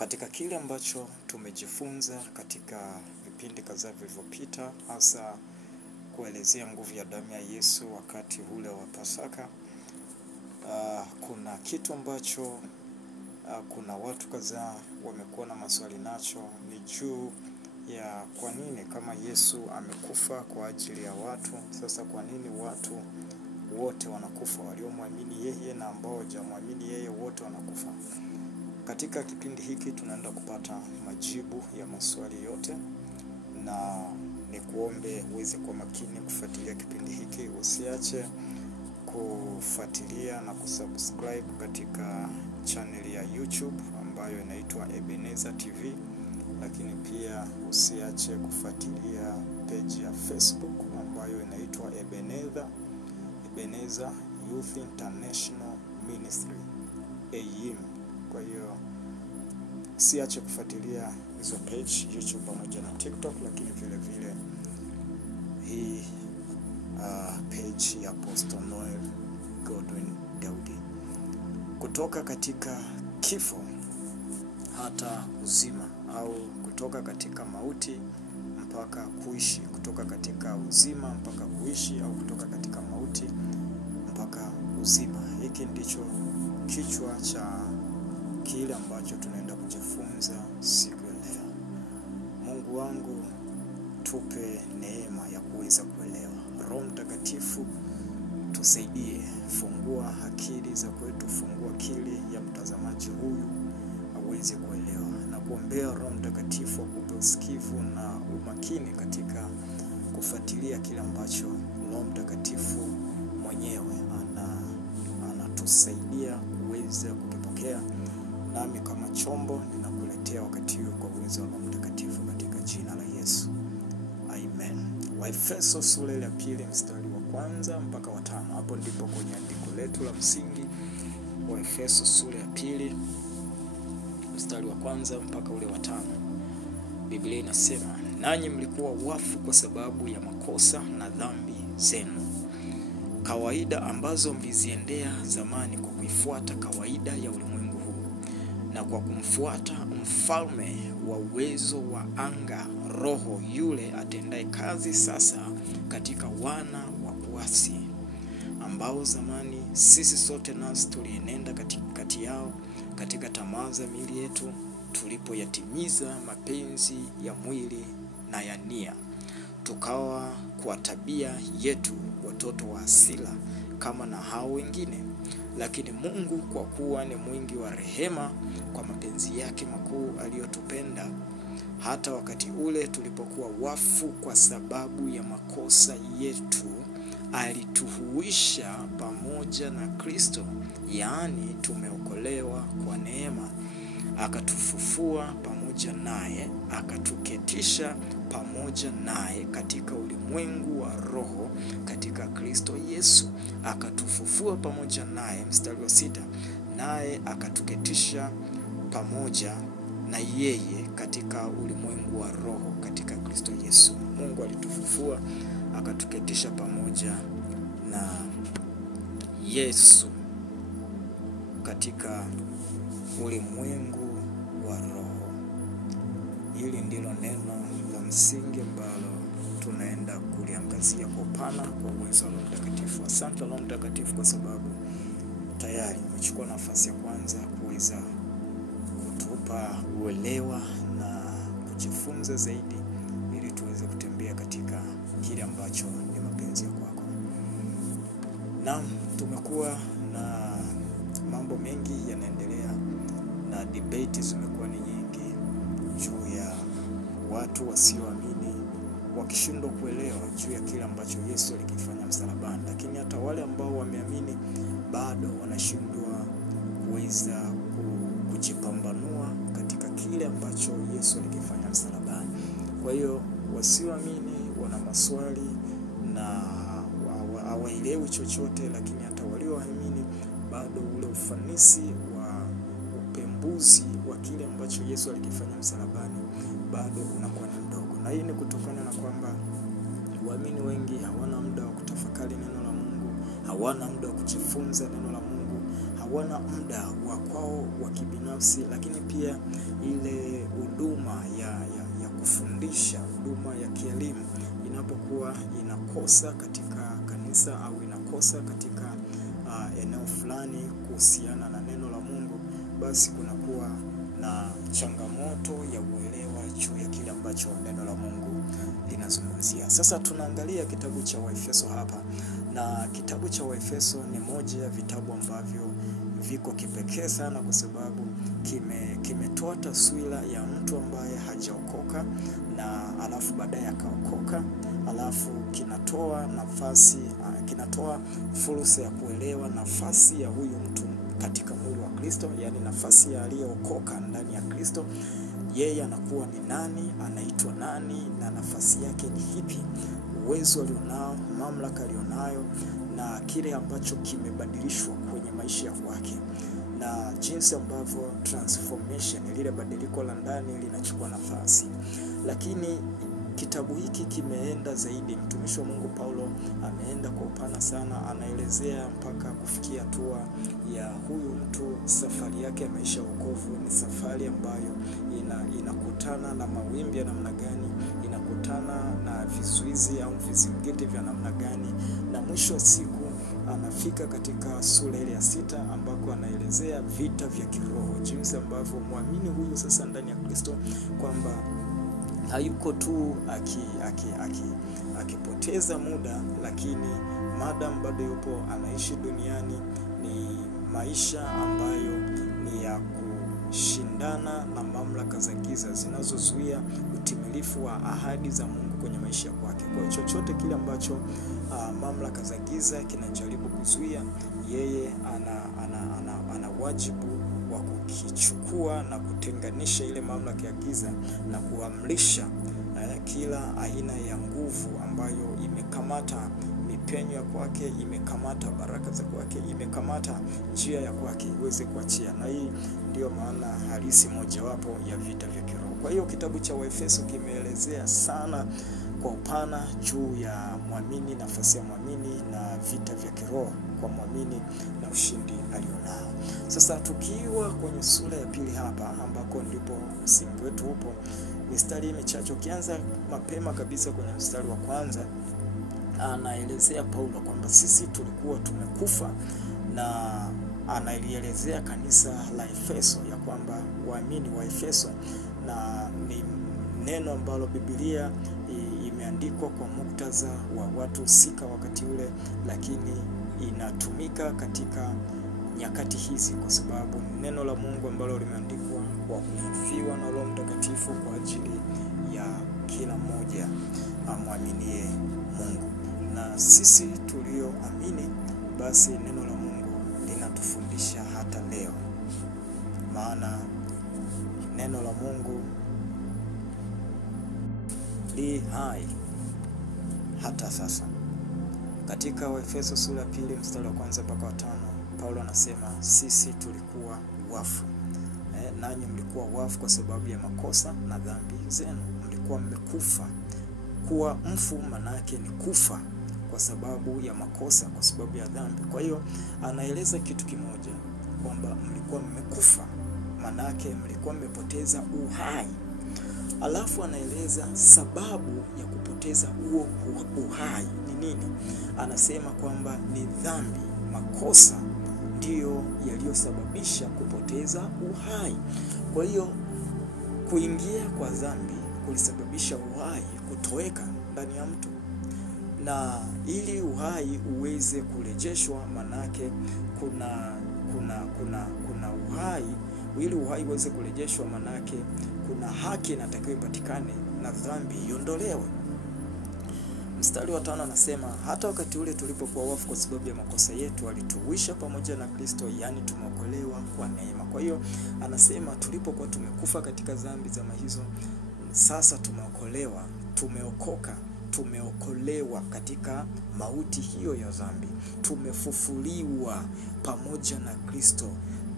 Katika kile ambacho tumejifunza katika vipindi kadhaa vilivyopita, hasa kuelezea nguvu ya damu ya Yesu wakati ule wa Pasaka, kuna kitu ambacho kuna watu kadhaa wamekuwa na maswali nacho, ni juu ya kwa nini kama Yesu amekufa kwa ajili ya watu, sasa kwa nini watu wote wanakufa, waliomwamini yeye na ambao hawajamwamini yeye wote wanakufa. Katika kipindi hiki tunaenda kupata majibu ya maswali yote, na nikuombe uweze kwa makini kufuatilia kipindi hiki. Usiache kufuatilia na kusubscribe katika channel ya YouTube ambayo inaitwa Ebenezer TV, lakini pia usiache kufuatilia page ya Facebook ambayo inaitwa Ebenezer Youth International Ministry AIM. Kwa hiyo usiache kufuatilia hizo page YouTube pamoja na TikTok, lakini vile vile hii page ya Apostle Noel Godwin Daudi. Kutoka katika kifo hata uzima, au kutoka katika mauti mpaka kuishi, kutoka katika uzima mpaka kuishi, au kutoka katika mauti mpaka uzima. Hiki ndicho kichwa cha kile ambacho tunaenda kujifunza siku ya leo. Mungu wangu, tupe neema ya kuweza kuelewa. Roho Mtakatifu tusaidie, fungua akili za kwetu, fungua akili ya mtazamaji huyu aweze kuelewa, na kuombea Roho Mtakatifu akupe usikivu na umakini katika kufuatilia kile ambacho Roho Mtakatifu mwenyewe anatusaidia kuweza kukipokea. Nami kama chombo ninakuletea wakati huu kwa uwezo wa Roho Mtakatifu katika jina la Yesu. Amen. Waefeso sura ya 2 mstari wa 1 mpaka wa 5. Hapo ndipo kwenye andiko letu la msingi. Waefeso sura ya 2 mstari wa 1 mpaka ule wa 5. Biblia inasema, nanyi mlikuwa wafu kwa sababu ya makosa na dhambi zenu, kawaida ambazo mliziendea zamani kwa kuifuata kawaida ya ulimwengu huu, na kwa kumfuata mfalme wa uwezo wa anga, roho yule atendaye kazi sasa katika wana wa kuasi, ambao zamani sisi sote nasi tulienenda katikati yao katika tamaa za miili yetu, tulipoyatimiza mapenzi ya mwili na ya nia, tukawa kwa tabia yetu watoto wa hasira kama na hao wengine. Lakini Mungu kwa kuwa ni mwingi wa rehema, kwa mapenzi yake makuu aliyotupenda, hata wakati ule tulipokuwa wafu kwa sababu ya makosa yetu, alituhuisha pamoja na Kristo, yaani tumeokolewa kwa neema. Akatufufua pamoja naye, akatuketisha pamoja naye katika ulimwengu wa roho katika Kristo Yesu. Akatufufua pamoja naye, mstari wa 6, naye akatuketisha pamoja na yeye katika ulimwengu wa roho katika Kristo Yesu. Mungu alitufufua akatuketisha pamoja na Yesu katika ulimwengu wa roho. Hili ndilo neno la msingi ambalo tunaenda kuliangazia kwa upana kwa uwezo wa Roho Mtakatifu. Asante Roho Mtakatifu kwa sababu tayari umechukua nafasi ya kwanza kuweza kutupa uelewa na kujifunza zaidi, ili tuweze kutembea katika kile ambacho ni mapenzi ya kwako. Naam, tumekuwa na mambo mengi yanaendelea, na debate zimekuwa ni nyingi juu ya watu wasioamini wakishindwa kuelewa juu ya kile ambacho Yesu alikifanya msalabani, lakini hata wale ambao wameamini bado wanashindwa kuweza kujipambanua katika kile ambacho Yesu alikifanya msalabani. Kwa hiyo wasioamini wana maswali na hawaelewi chochote, lakini hata walioamini bado ule ufanisi wa upembuzi wa kile ambacho Yesu alikifanya msalabani bado unakuwa ni mdogo. Na hii ni kutokana na kwamba waamini wengi hawana muda wa kutafakari neno la Mungu, hawana muda wa kujifunza neno la Mungu, hawana muda wa kwao wa kibinafsi, lakini pia ile huduma ya kufundisha, huduma ya kielimu inapokuwa inakosa katika kanisa au inakosa katika eneo fulani kuhusiana na neno la Mungu, basi kunakuwa na changamoto ya uelewa juu ya kile ambacho neno la Mungu linazungumzia. Sasa tunaangalia kitabu cha Waefeso hapa, na kitabu cha Waefeso ni moja ya vitabu ambavyo viko kipekee sana, kwa sababu kimetoa taswira ya mtu ambaye hajaokoka na alafu baadaye akaokoka, alafu kinatoa fursa ya kuelewa nafasi ya huyu mtu katika mwili wa Kristo, yani nafasi ya aliyeokoka ndani ya Kristo. Yeye anakuwa ni nani, anaitwa nani, na nafasi yake ni ipi, uwezo alionao, mamlaka alionayo, na kile ambacho kimebadilishwa kwenye maisha yake, na jinsi ambavyo transformation, lile badiliko la ndani linachukua nafasi. Lakini kitabu hiki kimeenda zaidi. Mtumishi wa Mungu Paulo ameenda kwa upana sana, anaelezea mpaka kufikia hatua ya huyu mtu safari yake ya maisha ya wokovu ni safari ambayo inakutana na mawimbi ya namna gani, inakutana na vizuizi au vizingiti vya namna gani, na mwisho wa siku anafika katika sura ile ya 6 ambako anaelezea vita vya kiroho, jinsi ambavyo muamini huyu sasa ndani ya Kristo kwamba hayuko tu akipoteza muda, lakini madam bado yupo anaishi duniani, ni maisha ambayo ni ya kushindana na mamlaka za giza zinazozuia utimilifu wa ahadi za Mungu kwenye maisha yake. Kwa chochote kile ambacho mamlaka za giza kinajaribu kuzuia, yeye ana wajibu wa kukichukua na kutenganisha ile mamlaka ya giza na kuamrisha kila aina ya nguvu ambayo imekamata mipenyo ya kwake, imekamata baraka za kwake, imekamata njia ya kwake iweze kuachia. Na hii ndio maana halisi mojawapo ya vita vya kiroho. Kwa hiyo kitabu cha Waefeso kimeelezea sana kwa upana juu ya muamini, nafasi ya muamini na vita vya kiroho kwa muamini na ushindi alionao. Sasa tukiwa kwenye sura ya 2 hapa ambako ndipo msingi wetu upo, mistari michache. Ukianza mapema kabisa kwenye mstari wa 1, anaelezea Paulo kwamba sisi tulikuwa tumekufa, na anaelezea kanisa la Efeso ya kwamba waamini wa Efeso, na ni neno ambalo Biblia imeandikwa kwa muktadha wa watu husika wakati ule, lakini inatumika katika nyakati hizi kwa sababu neno la Mungu ambalo limeandikwa kwa kufunuliwa na Roho Mtakatifu kwa ajili ya kila mmoja amwaminie Mungu. Na sisi tulioamini, basi neno la Mungu linatufundisha hata leo, maana neno la Mungu li hai hata sasa. Katika Waefeso sura 2 mstari wa 1 mpaka 5, Paulo anasema sisi tulikuwa wafu, nanyi mlikuwa wafu kwa sababu ya makosa na dhambi zenu. Mlikuwa mmekufa. Kuwa mfu maana yake ni kufa kwa sababu ya makosa, kwa sababu ya dhambi. Kwa hiyo anaeleza kitu kimoja kwamba mlikuwa mmekufa, maana yake mlikuwa mmepoteza uhai. Alafu anaeleza sababu ya kupoteza huo uhai ni nini. Anasema kwamba ni dhambi, makosa ndiyo yaliyosababisha kupoteza uhai. Kwa hiyo kuingia kwa dhambi kulisababisha uhai kutoweka ndani ya mtu, na ili uhai uweze kurejeshwa, manake kuna uhai. Ili uhai uweze kurejeshwa, manake kuna haki inatakiwa ipatikane na dhambi iondolewe. Mstari wa 5 anasema hata wakati ule tulipokuwa wafu kwa sababu ya makosa yetu, alituhuisha pamoja na Kristo, yani tumeokolewa kwa neema. Kwa hiyo anasema tulipokuwa tumekufa katika dhambi zama hizo, sasa tumeokolewa, tumeokoka, tumeokolewa katika mauti hiyo ya dhambi. Tumefufuliwa pamoja na Kristo.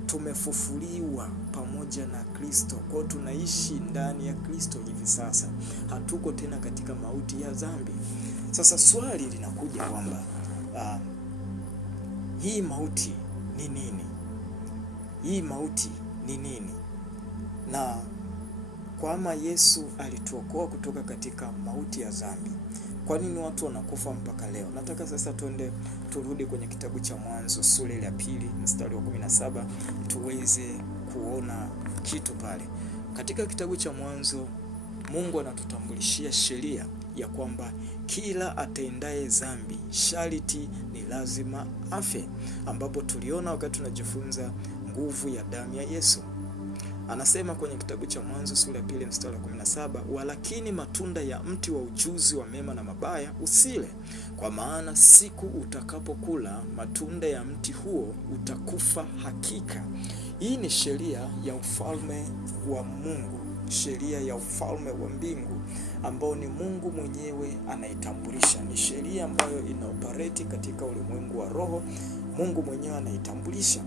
Tumefufuliwa pamoja na Kristo. Kwa hiyo tunaishi ndani ya Kristo hivi sasa. Hatuko tena katika mauti ya dhambi. Sasa swali linakuja kwamba hii mauti ni nini? hii mauti ni nini, na kwamba Yesu alituokoa kutoka katika mauti ya dhambi. Kwa nini watu wanakufa mpaka leo? Nataka sasa turudi kwenye kitabu cha Mwanzo sura ya 2 mstari wa 17 tuweze kuona kitu pale. Katika kitabu cha Mwanzo Mungu anatutambulishia sheria ya kwamba kila atendaye dhambi sharti ni lazima afe, ambapo tuliona wakati tunajifunza nguvu ya damu ya Yesu. Anasema kwenye kitabu cha Mwanzo sura ya 2 mstari wa 17, walakini matunda ya mti wa ujuzi wa mema na mabaya usile, kwa maana siku utakapokula matunda ya mti huo utakufa hakika. Hii ni sheria ya ufalme wa Mungu, sheria ya ufalme wa mbingu ambao ni Mungu mwenyewe anaitambulisha. Ni sheria ambayo inaoperate katika ulimwengu wa roho, Mungu mwenyewe anaitambulisha.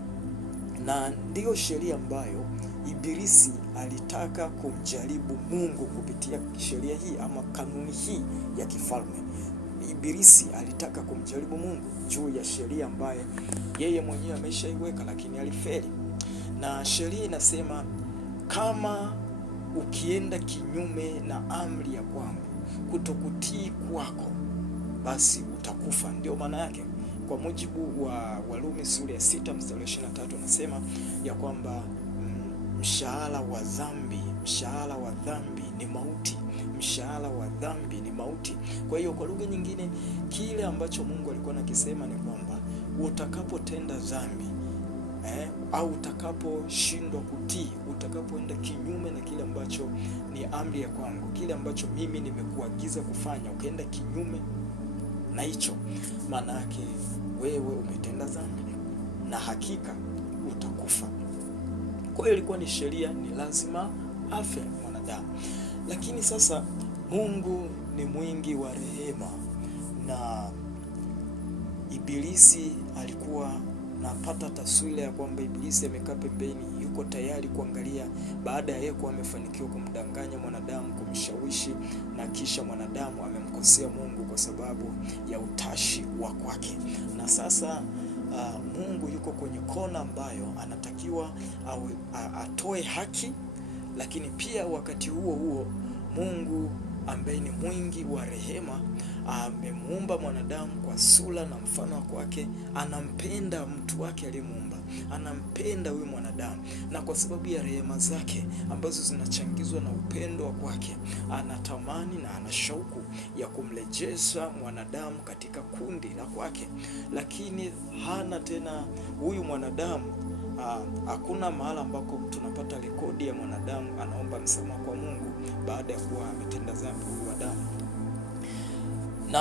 Na ndiyo sheria ambayo Ibilisi alitaka kumjaribu Mungu kupitia sheria hii ama kanuni hii ya kifalme. Ibilisi alitaka kumjaribu Mungu juu ya sheria ambayo yeye mwenyewe ameshaiweka, lakini alifeli. Na sheria inasema kama ukienda kinyume na amri ya kwangu, kutokutii kwako, basi utakufa. Ndio maana yake. Kwa mujibu wa Warumi sura ya 6 mstari wa 23 nasema ya kwamba mshahara wa dhambi ni mauti. Mshahara wa dhambi ni mauti. Kwa hiyo kwa lugha nyingine, kile ambacho Mungu alikuwa anakisema ni kwamba utakapotenda dhambi au utakaposhindwa kutii, utakapoenda kinyume na kile ambacho ni amri ya kwangu, kile ambacho mimi nimekuagiza kufanya, ukaenda kinyume na hicho, maana yake wewe umetenda dhambi na hakika utakufa. Kwa hiyo ilikuwa ni sheria, ni lazima afe mwanadamu. Lakini sasa Mungu ni mwingi wa rehema, na Ibilisi alikuwa napata taswira ya kwamba Ibilisi amekaa pembeni, yuko tayari kuangalia baada ya yeye kuwa amefanikiwa kumdanganya mwanadamu, kumshawishi, na kisha mwanadamu amemkosea Mungu kwa sababu ya utashi wa kwake. Na sasa Mungu yuko kwenye kona ambayo anatakiwa atoe haki, lakini pia wakati huo huo Mungu ambaye ni mwingi wa rehema amemuumba mwanadamu kwa sura na mfano wa kwake. Anampenda mtu wake aliyemuumba, anampenda huyu mwanadamu, na kwa sababu ya rehema zake ambazo zinachangizwa na upendo wa kwake, anatamani na ana shauku ya kumrejesha mwanadamu katika kundi la kwake. Lakini hana tena huyu mwanadamu. Hakuna mahali ambako tunapata rekodi ya mwanadamu anaomba msamaha kwa Mungu baada ya kuwa ametenda dhambi huyu Adamu. Na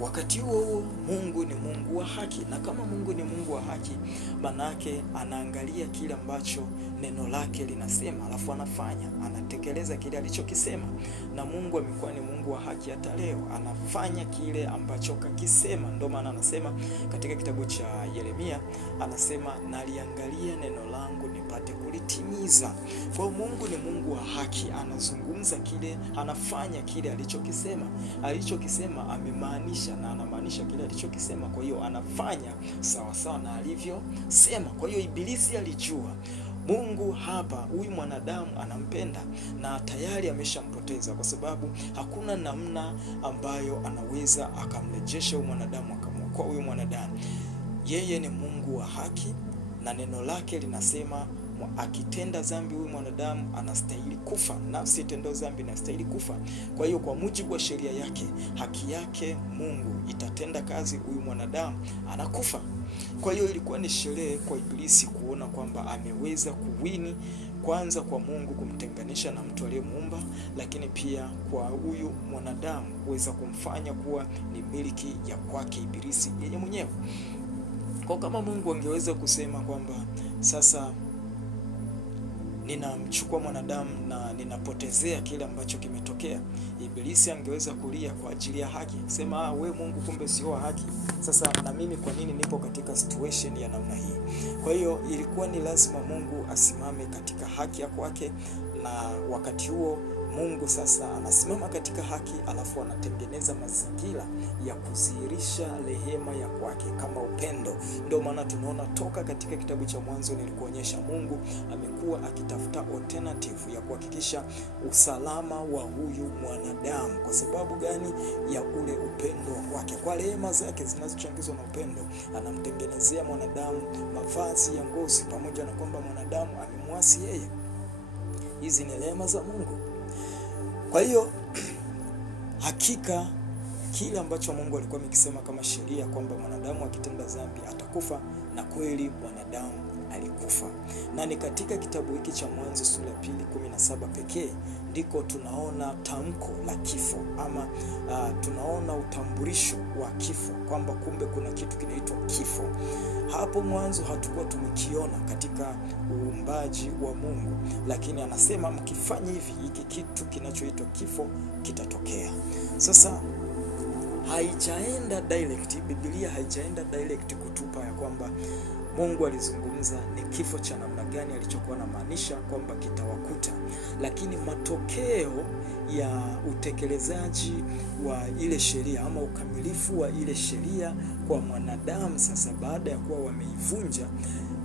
wakati huo Mungu ni Mungu wa haki, na kama Mungu ni Mungu wa haki, manake anaangalia kile ambacho neno lake linasema, alafu anafanya, anatekeleza kile alichokisema. Na Mungu amekuwa ni Mungu wa haki hata leo, anafanya kile ambacho kakisema. Ndio maana anasema katika kitabu cha Yeremia, anasema naliangalia neno langu nipate kulitimiza. Kwa hiyo Mungu ni Mungu wa haki, anazungumza kile, anafanya kile alichokisema. Alichokisema amemaanisha, na anamaanisha kile alichokisema. Kwa hiyo anafanya sawa sawa na alivyosema. Kwa hiyo Ibilisi alijua Mungu hapa huyu mwanadamu anampenda, na tayari ameshampoteza, kwa sababu hakuna namna ambayo anaweza akamrejesha huyu mwanadamu, akamwokoa huyu mwanadamu. Yeye ni Mungu wa haki, na neno lake linasema akitenda dhambi huyu mwanadamu anastahili kufa. Nafsi itendao dhambi inastahili kufa. Kwa hiyo kwa mujibu wa sheria yake, haki yake Mungu itatenda kazi, huyu mwanadamu anakufa. Kwa hiyo ilikuwa ni sherehe kwa Ibilisi kuona kwamba ameweza kuwini, kwanza kwa Mungu kumtenganisha na mtu aliyemuumba, lakini pia kwa huyu mwanadamu kuweza kumfanya kuwa ni miliki ya kwake Ibilisi yeye mwenyewe. Kwa kama Mungu angeweza kusema kwamba sasa ninamchukua mwanadamu na ninapotezea kile ambacho kimetokea, Ibilisi angeweza kulia kwa ajili ya haki, sema we Mungu kumbe sio wa haki, sasa na mimi kwa nini nipo katika situation ya namna hii? Kwa hiyo ilikuwa ni lazima Mungu asimame katika haki ya kwake, na wakati huo Mungu sasa anasimama katika haki, alafu anatengeneza mazingira ya kudhihirisha rehema ya kwake kama upendo. Ndio maana tunaona toka katika kitabu cha Mwanzo nilikuonyesha Mungu amekuwa akitafuta alternative ya kuhakikisha usalama wa huyu mwanadamu. Kwa sababu gani? Ya ule upendo wake. Kwa rehema zake zinazochangizwa na upendo, anamtengenezea mwanadamu mavazi ya ngozi, pamoja na kwamba mwanadamu amemwasi yeye. Hizi ni rehema za Mungu. Kwa hiyo hakika kile ambacho Mungu alikuwa amekisema kama sheria kwamba mwanadamu akitenda dhambi atakufa, na kweli mwanadamu alikufa. Na ni katika kitabu hiki cha Mwanzo sura ya 2:17 pekee ndiko tunaona tamko la kifo, ama tunaona utambulisho wa kifo, kwamba kumbe kuna kitu kinaitwa kifo. Hapo mwanzo hatukuwa tumekiona katika uumbaji wa Mungu, lakini anasema mkifanya hivi, hiki kitu kinachoitwa kifo kitatokea. Sasa haijaenda direct, Biblia haijaenda direct kutupa ya kwamba Mungu alizungumza ni kifo cha namna gani alichokuwa anamaanisha kwamba kitawakuta, lakini matokeo ya utekelezaji wa ile sheria ama ukamilifu wa ile sheria kwa mwanadamu sasa baada ya kuwa wameivunja,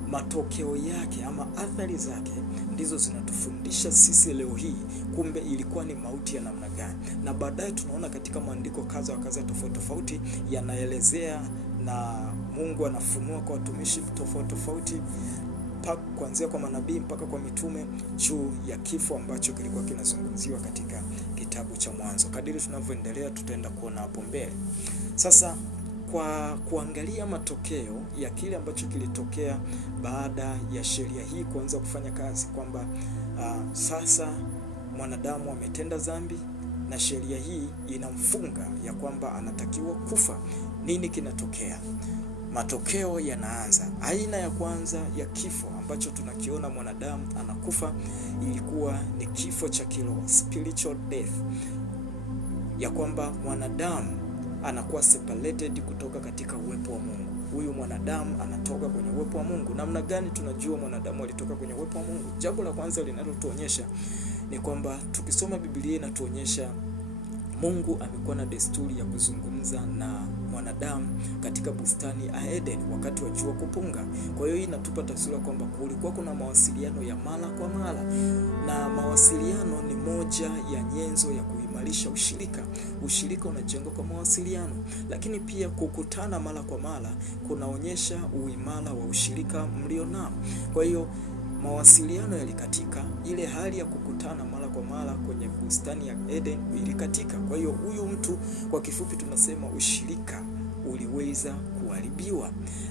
matokeo yake ama athari zake ndizo zinatufundisha sisi leo hii kumbe ilikuwa ni mauti ya namna gani. Na baadaye tunaona katika maandiko kadha wa kadha tofauti yanaelezea, na Mungu anafunua kwa watumishi tofauti kuanzia kwa manabii mpaka kwa mitume juu ya kifo ambacho kilikuwa kinazungumziwa katika kitabu cha Mwanzo. Kadiri tunavyoendelea tutaenda kuona hapo mbele. Sasa kwa kuangalia matokeo ya kile ambacho kilitokea baada ya sheria hii kuanza kufanya kazi, kwamba sasa mwanadamu ametenda dhambi na sheria hii inamfunga ya kwamba anatakiwa kufa. Nini kinatokea? Matokeo yanaanza. Aina ya kwanza ya kifo ambacho tunakiona mwanadamu anakufa ilikuwa ni kifo cha kiroho, spiritual death, ya kwamba mwanadamu anakuwa separated kutoka katika uwepo wa Mungu. Huyu mwanadamu anatoka kwenye uwepo wa Mungu. Namna gani tunajua mwanadamu alitoka kwenye uwepo wa Mungu? Jambo la kwanza linalotuonyesha ni kwamba tukisoma Biblia inatuonyesha Mungu amekuwa na desturi ya kuzungumza na mwanadamu katika bustani ya Eden wakati wa jua kupunga. Kwa hiyo hii inatupa taswira kwamba kulikuwa kuna mawasiliano ya mara kwa mara, na mawasiliano ni moja ya nyenzo ya kuimarisha ushirika. Ushirika unajengwa kwa mawasiliano, lakini pia kukutana mara kwa mara kunaonyesha uimara wa ushirika mlionao. Kwa hiyo mawasiliano yalikatika, ile hali ya kukutana mara kwa mara kwenye bustani ya Eden ilikatika. Kwa hiyo huyu mtu, kwa kifupi tunasema ushirika uliweza kuharibiwa.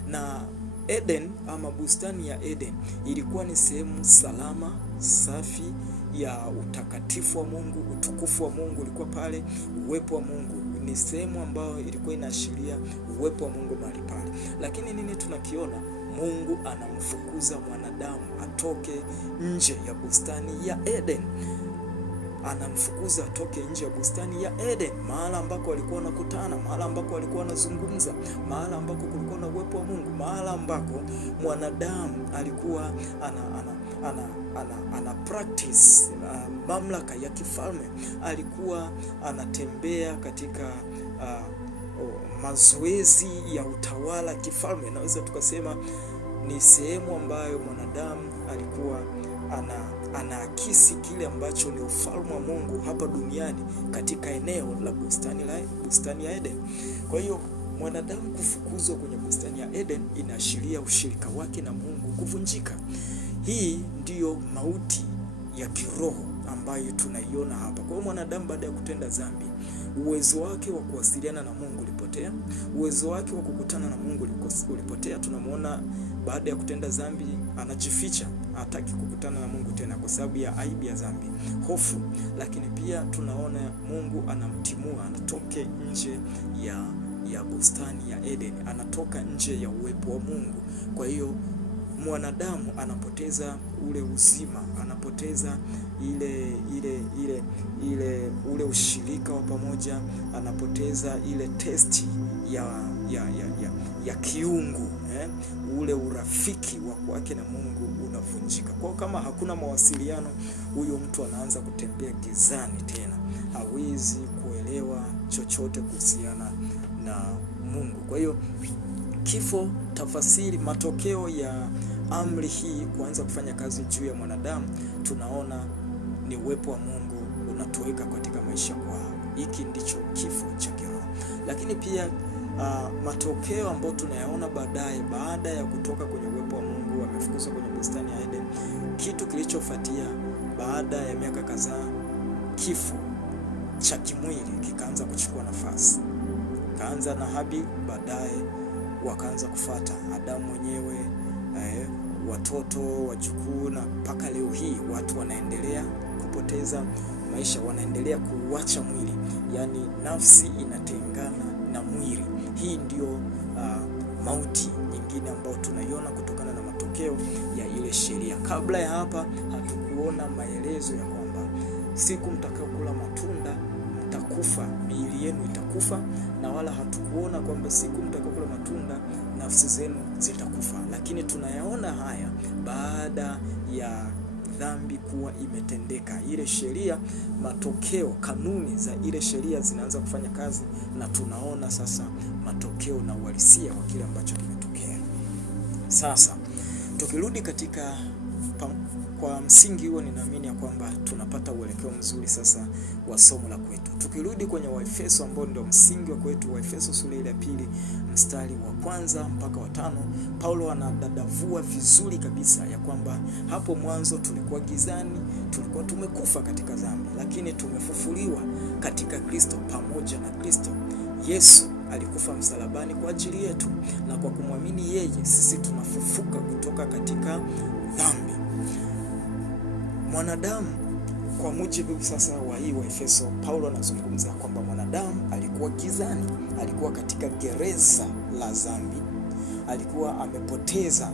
Na Eden ama bustani ya Eden ilikuwa ni sehemu salama, safi ya utakatifu wa Mungu, utukufu wa Mungu ulikuwa pale, uwepo wa Mungu ni sehemu ambayo ilikuwa inaashiria uwepo wa Mungu mahali pale. Lakini nini tunakiona? Mungu anamfukuza mwanadamu atoke nje ya bustani ya Eden. Anamfukuza atoke nje ya bustani ya Eden, mahali ambako walikuwa wanakutana, mahali ambako walikuwa wanazungumza, mahali ambako kulikuwa na uwepo wa Mungu, mahali ambako mwanadamu alikuwa ana practice mamlaka ya kifalme, alikuwa anatembea katika mazoezi ya utawala kifalme. Naweza tukasema ni sehemu ambayo mwanadamu alikuwa anaakisi kile ambacho ni ufalme wa Mungu hapa duniani katika eneo la bustani ya Eden. Kwa hiyo mwanadamu kufukuzwa kwenye bustani ya Eden inaashiria ushirika wake na Mungu kuvunjika. Hii ndiyo mauti ya kiroho ambayo tunaiona hapa. Kwa hiyo mwanadamu baada ya kutenda dhambi, uwezo wake wa kuwasiliana na Mungu ulipotea, uwezo wake wa kukutana na Mungu ulipotea. Tunamuona baada ya kutenda dhambi anajificha, hataki kukutana na Mungu tena kwa sababu ya aibu ya dhambi, hofu. Lakini pia tunaona Mungu anamtimua, anatoke nje ya bustani ya Eden, anatoka nje ya uwepo wa Mungu. Kwa hiyo mwanadamu anapoteza ule uzima, anapoteza ule ushirika wa pamoja, anapoteza ile testi ya kiungu, ule urafiki wa kwake na Mungu umevunjika. Kwa kama hakuna mawasiliano, huyo mtu anaanza kutembea gizani tena. Hawezi kuelewa chochote kuhusiana na Mungu. Kwa hiyo kifo, tafasiri, matokeo ya amri hii kuanza kufanya kazi juu ya mwanadamu, tunaona ni uwepo wa Mungu unatoweka katika maisha kwao. Hiki ndicho kifo cha kiroho. Lakini pia matokeo ambayo tunayaona baadaye, baada ya kutoka kwenye uwepo wa Mungu, wamefukuzwa kwenye bustani ya Eden, kitu kilichofuatia baada ya miaka kadhaa, kifo cha kimwili kikaanza kuchukua nafasi. Kaanza na Habil, baadaye wakaanza kufuata Adamu mwenyewe, watoto, wajukuu, na mpaka leo hii watu wanaendelea kupoteza maisha, wanaendelea kuacha mwili. Yani nafsi inatengana na mwili. Hii ndio mauti nyingine ambayo tunaiona kutokana na matokeo ya ile sheria. Kabla ya hapa hatukuona maelezo ya kwamba siku mtakayokula matunda mtakufa, miili yenu itakufa, na wala hatukuona kwamba siku mtakayokula matunda nafsi zenu zitakufa. Lakini tunayaona haya baada ya dhambi kuwa imetendeka. Ile sheria, matokeo, kanuni za ile sheria zinaanza kufanya kazi, na tunaona sasa matokeo na uhalisia wa kile ambacho kimetokea. Sasa tukirudi katika kwa msingi huo, ninaamini ya kwamba tunapata uelekeo mzuri sasa wa somo la kwetu. Tukirudi kwenye Waefeso ambao ndio msingi wa kwetu, Waefeso sura ya 2 mstari wa 1 mpaka wa 5, Paulo anadadavua vizuri kabisa ya kwamba hapo mwanzo tulikuwa gizani, tulikuwa tumekufa katika dhambi, lakini tumefufuliwa katika Kristo. Pamoja na Kristo Yesu alikufa msalabani kwa ajili yetu, na kwa kumwamini yeye sisi tunafufuka kutoka katika dhambi. Mwanadamu, kwa mujibu sasa wa hii Waefeso, Paulo anazungumza kwamba mwanadamu alikuwa gizani, alikuwa katika gereza la dhambi, alikuwa amepoteza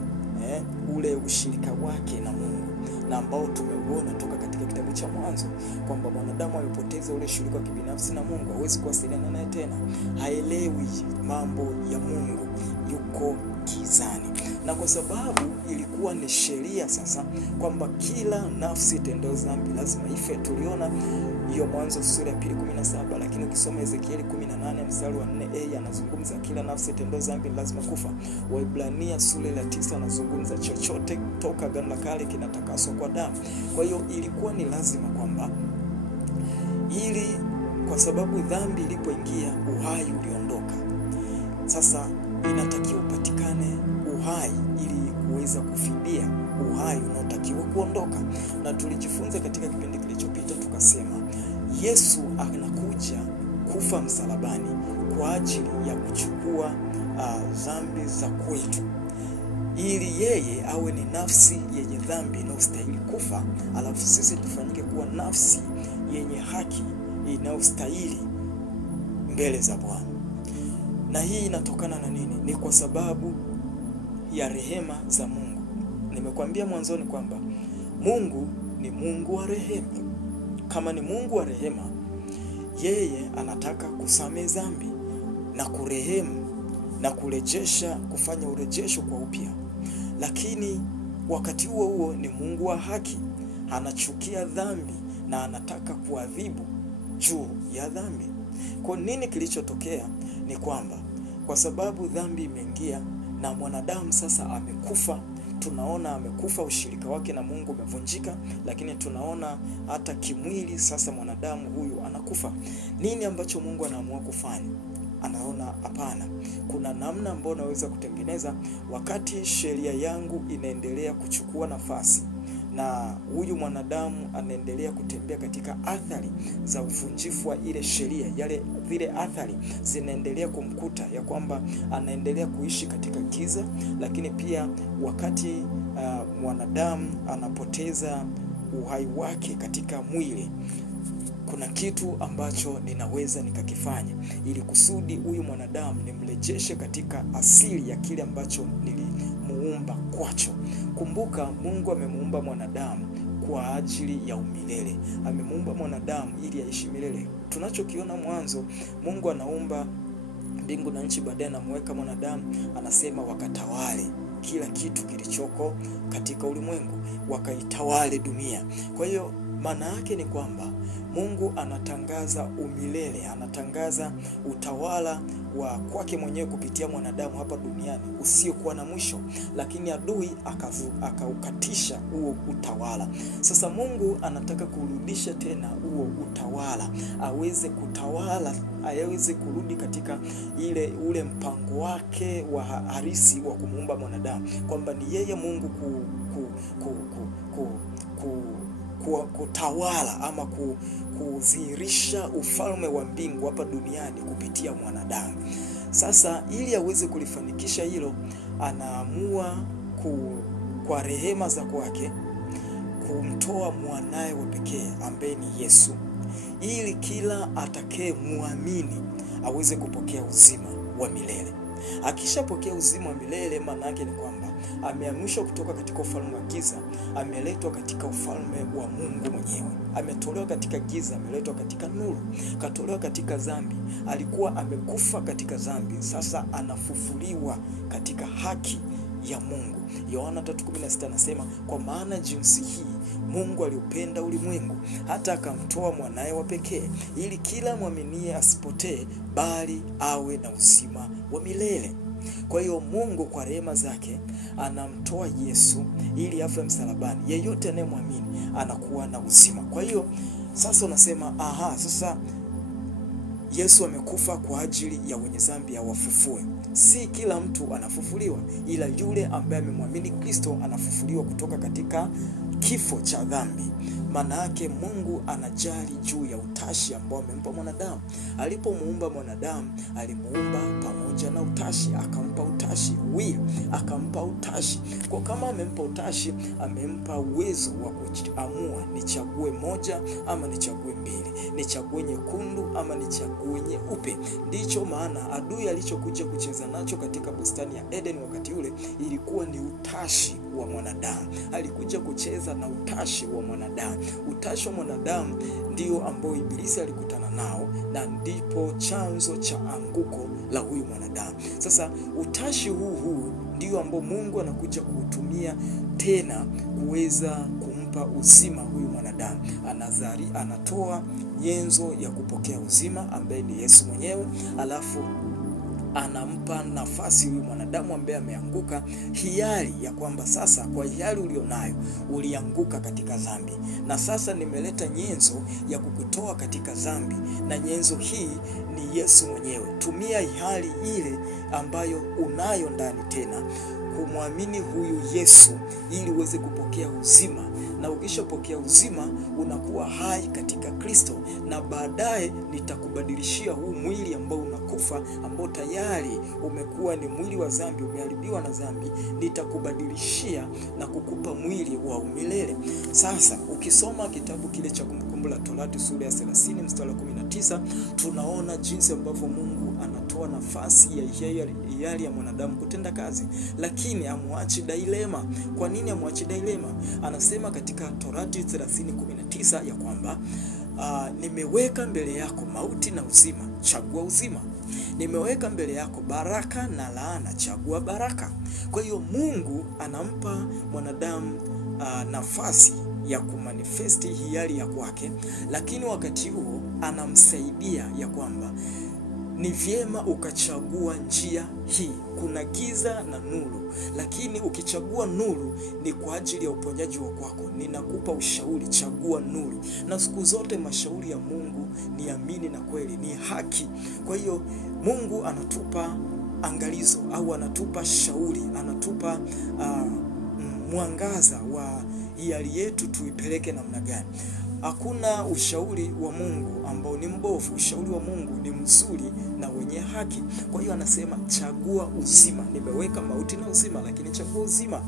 ule ushirika wake na Mungu, na ambao tumeuona toka katika kitabu cha Mwanzo kwamba mwanadamu amepoteza ule ushirika wa kibinafsi na Mungu, hawezi kuwasiliana naye tena, haelewi mambo ya Mungu, yuko gizani. Na kwa sababu ilikuwa ni sheria sasa kwamba kila nafsi itendayo dhambi lazima ife. Tuliona hiyo Mwanzo sura ya 2:17, lakini ukisoma Ezekieli 18 mstari wa 4a anazungumza kila nafsi itendayo dhambi lazima kufa. Waebrania sura ya 9 anazungumza chochote toka Agano la Kale kinatakaswa kwa damu. Kwa hiyo ilikuwa ni lazima kwamba kwa sababu dhambi ilipoingia uhai uliondoka. Sasa inatakiwa upatikane uhai ili kuweza kufidia uhai unaotakiwa kuondoka. Na tulijifunza katika kipindi kilichopita tukasema Yesu anakuja kufa msalabani kwa ajili ya kuchukua dhambi za kwetu, ili yeye awe ni nafsi yenye dhambi inayostahili kufa, alafu sisi tufanyike kuwa nafsi yenye haki inayostahili mbele za Bwana. Na hii inatokana na nini? Ni kwa sababu ya rehema za Mungu. Nimekuambia mwanzoni kwamba Mungu ni Mungu wa rehema. Kama ni Mungu wa rehema, yeye anataka kusamehe dhambi na kurehemu na kurejesha, kufanya urejesho kwa upya. Lakini wakati huo huo ni Mungu wa haki. Anachukia dhambi na anataka kuadhibu juu ya dhambi. Kwa nini kilichotokea ni kwamba kwa sababu dhambi imeingia na mwanadamu sasa amekufa, tunaona amekufa, ushirika wake na Mungu umevunjika, lakini tunaona hata kimwili sasa mwanadamu huyu anakufa. Nini ambacho Mungu anaamua kufanya? Anaona hapana, kuna namna ambayo naweza kutengeneza wakati sheria yangu inaendelea kuchukua nafasi na huyu mwanadamu anaendelea kutembea katika athari za uvunjifu wa ile sheria. Vile athari zinaendelea kumkuta ya kwamba anaendelea kuishi katika giza. Lakini pia wakati mwanadamu anapoteza uhai wake katika mwili, kuna kitu ambacho ninaweza nikakifanya ili kusudi huyu mwanadamu nimrejeshe katika asili ya kile ambacho nilimuumba kwacho. Kumbuka, Mungu amemuumba mwanadamu kwa ajili ya umilele. Amemuumba mwanadamu ili aishi milele. Tunachokiona mwanzo, Mungu anaumba mbingu na nchi, baadaye anamweka mwanadamu, anasema wakatawale. kila kitu kilichoko katika ulimwengu, wakaitawale dunia. Kwa hiyo maana yake ni kwamba Mungu anatangaza umilele, anatangaza utawala wa kwake mwenyewe kupitia mwanadamu hapa duniani usiokuwa na mwisho, lakini adui akaukatisha huo utawala. Sasa Mungu anataka kurudisha tena huo utawala, aweze kutawala, aweze kurudi katika ule mpango wake wa harisi wa kumuumba mwanadamu, kwamba ni yeye Mungu kutawala ama kudhihirisha ufalme wa mbingu hapa duniani kupitia mwanadamu. Sasa ili aweze kulifanikisha hilo, anaamua kwa rehema za kwake kumtoa mwanae wa pekee ambaye ni Yesu, ili kila atakayemwamini aweze kupokea uzima wa milele. Akishapokea uzima wa milele, maana yake ni kwamba amehamishwa kutoka katika ufalme wa giza, ameletwa katika ufalme wa Mungu mwenyewe. Ametolewa katika giza, ameletwa katika nuru. Katolewa katika dhambi, alikuwa amekufa katika dhambi, sasa anafufuliwa katika haki ya Mungu. Yohana 3:16 anasema, kwa maana jinsi hii Mungu aliupenda ulimwengu hata akamtoa mwanae wa pekee, ili kila mwaminie asipotee bali awe na uzima wa milele. Kwa hiyo Mungu kwa rehema zake anamtoa Yesu ili afe msalabani. Yeyote anayemwamini anakuwa na uzima. Kwa hiyo sasa unasema, sasa Yesu amekufa kwa ajili ya wenye dhambi awafufue. Si kila mtu anafufuliwa, ila yule ambaye amemwamini Kristo anafufuliwa kutoka katika kifo cha dhambi. Maana yake Mungu anajali juu ya utashi ambao amempa mwanadamu. Alipomuumba mwanadamu, alimuumba pamoja na utashi, akampa utashi, akampa utashi. Kwa kama amempa utashi, amempa uwezo wa kuamua nichague moja ama nichague mbili, nichague nyekundu ama nichague nyeupe. Ndicho maana adui alichokuja kucheza nacho katika bustani ya Eden wakati ule ilikuwa ni utashi wa mwanadamu. Alikuja kucheza na utashi wa mwanadamu. Utashi wa mwanadamu ndio ambao Ibilisi alikutana nao, na ndipo chanzo cha anguko la huyu mwanadamu. Sasa utashi huu ndio ambao Mungu anakuja kuutumia tena kuweza kumpa uzima huyu mwanadamu. Anatoa nyenzo ya kupokea uzima ambaye ni Yesu mwenyewe, alafu anampa nafasi huyu mwanadamu ambaye ameanguka hiari ya kwamba sasa kwa hiari ulionayo ulianguka katika dhambi, na sasa nimeleta nyenzo ya kukutoa katika dhambi, na nyenzo hii ni Yesu mwenyewe. Tumia hiari ile ambayo unayo ndani tena kumwamini huyu Yesu ili uweze kupokea uzima, na ukishapokea uzima unakuwa hai katika Kristo, na baadaye nitakubadilishia huu mwili ambao unakufa, ambao tayari umekuwa ni mwili wa dhambi, umeharibiwa na dhambi. Nitakubadilishia na kukupa mwili wa umilele. Sasa ukisoma kitabu kile cha Kumbukumbu la Torati sura ya 30 mstari wa 19, tunaona jinsi ambavyo Mungu anatoa nafasi ya hiari ya mwanadamu kutenda kazi, lakini amwachi dilema. Kwa nini amwachi dilema? Anasema katika Torati 30:19 ya kwamba nimeweka mbele yako mauti na uzima, chagua uzima. Nimeweka mbele yako baraka na laana, chagua baraka. Kwa hiyo Mungu anampa mwanadamu nafasi ya kumanifesti hiari ya kwake, lakini wakati huo anamsaidia ya kwamba ni vyema ukachagua njia hii. Kuna giza na nuru, lakini ukichagua nuru ni kwa ajili ya uponyaji wa kwako. Ninakupa ushauri, chagua nuru. Na siku zote mashauri ya Mungu ni amini na kweli, ni haki. Kwa hiyo Mungu anatupa angalizo au anatupa shauri, anatupa mwangaza wa hiari yetu tuipeleke namna gani. Hakuna ushauri wa Mungu ambao ni mbovu. Ushauri wa Mungu ni mzuri na wenye haki. Kwa hiyo anasema chagua uzima. Nimeweka mauti na uzima, lakini chagua uzima.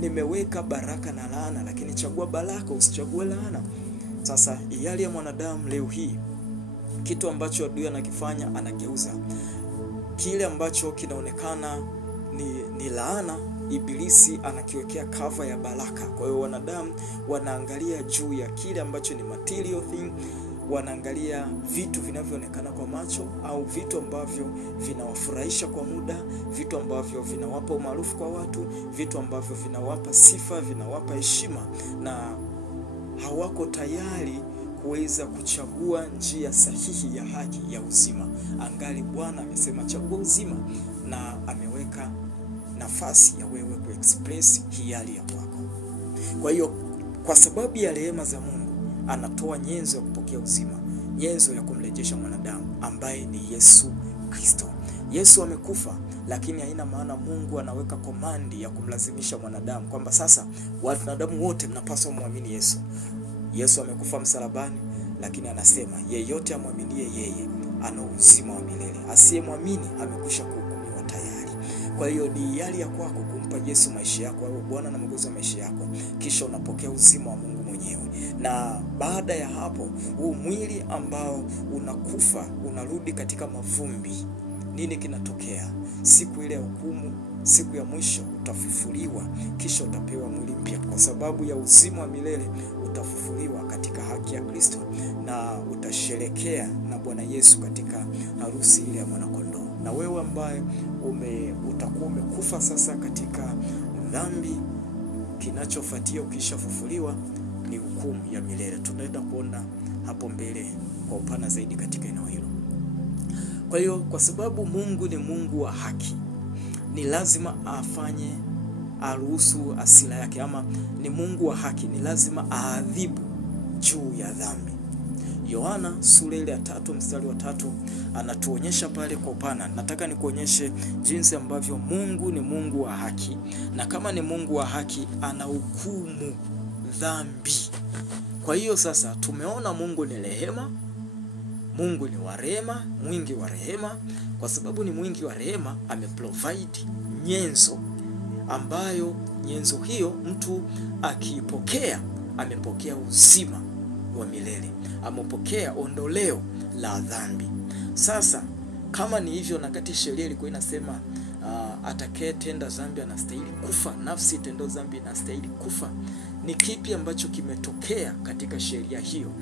Nimeweka baraka na laana, lakini chagua baraka, usichague laana. Sasa hiari ya mwanadamu leo hii, kitu ambacho adui anakifanya, anageuza kile ambacho kinaonekana ni laana, Ibilisi anakiwekea cover ya baraka. Kwa hiyo wanadamu wanaangalia juu ya kile ambacho ni material thing, wanaangalia vitu vinavyoonekana kwa macho, au vitu ambavyo vinawafurahisha kwa muda, vitu ambavyo vinawapa umaarufu kwa watu, vitu ambavyo vinawapa sifa, vinawapa heshima, na hawako tayari kuweza kuchagua njia sahihi ya haki ya uzima. Angali Bwana amesema chagua uzima, na ameweka nafasi ya wewe kuexpress hiari ya kwako. Kwa hiyo kwa sababu ya rehema za Mungu anatoa nyenzo ya kupokea uzima, nyenzo ya kumrejesha mwanadamu ambaye ni Yesu Kristo. Yesu amekufa, lakini haina maana Mungu anaweka komandi ya kumlazimisha mwanadamu kwamba sasa wanadamu wote mnapaswa muamini Yesu. Yesu amekufa msalabani, lakini anasema yeyote amwaminie yeye ana uzima wa milele. Asiyemwamini amekwisha kuhukumiwa tayari. Kwa hiyo ni hiari ya kwako kumpa Yesu maisha yako, awe Bwana na Mwokozi wa maisha yako, kisha unapokea uzima wa Mungu mwenyewe. Na baada ya hapo, huu mwili ambao unakufa unarudi katika mavumbi. Nini kinatokea? Siku ile ya hukumu, siku ya mwisho utafufuliwa, kisha utapewa mwili mpya. Kwa sababu ya uzima wa milele utafufuliwa katika haki ya Kristo, na utasherekea na Bwana Yesu katika harusi ile ya mwanakondoo. Na wewe ambaye utakuwa umekufa sasa katika dhambi, kinachofuatia ukishafufuliwa ni hukumu ya milele. Tunaenda kuona hapo mbele kwa upana zaidi katika eneo hilo. Kwa hiyo kwa sababu Mungu ni Mungu wa haki, ni lazima aruhusu hasira yake, ama ni Mungu wa haki, ni lazima aadhibu juu ya dhambi. Yohana sura ile ya 3 mstari wa 3 anatuonyesha pale kwa upana. Nataka nikuonyeshe jinsi ambavyo Mungu ni Mungu wa haki, na kama ni Mungu wa haki anahukumu dhambi. Kwa hiyo sasa tumeona Mungu ni rehema, Mungu ni wa rehema, mwingi wa rehema. Kwa sababu ni mwingi wa rehema, ameprovide nyenzo ambayo nyenzo hiyo mtu akiipokea amepokea uzima wa milele, amepokea ondoleo la dhambi. Sasa kama ni hivyo, na kati sheria ilikuwa inasema atakayetenda dhambi anastahili kufa, nafsi itendo dhambi inastahili kufa. Ni kipi ambacho kimetokea katika sheria hiyo?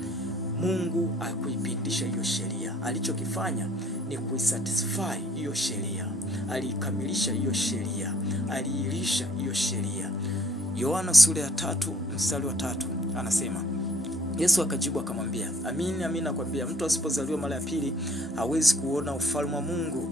Mungu hakuipindisha hiyo sheria. Alichokifanya ni kuisatisfy hiyo sheria, alikamilisha hiyo sheria, aliilisha hiyo sheria. Yohana sura ya 3 mstari wa 3 anasema, Yesu akajibu akamwambia, amini amini nakwambia, mtu asipozaliwa mara ya pili hawezi kuona ufalme wa Mungu.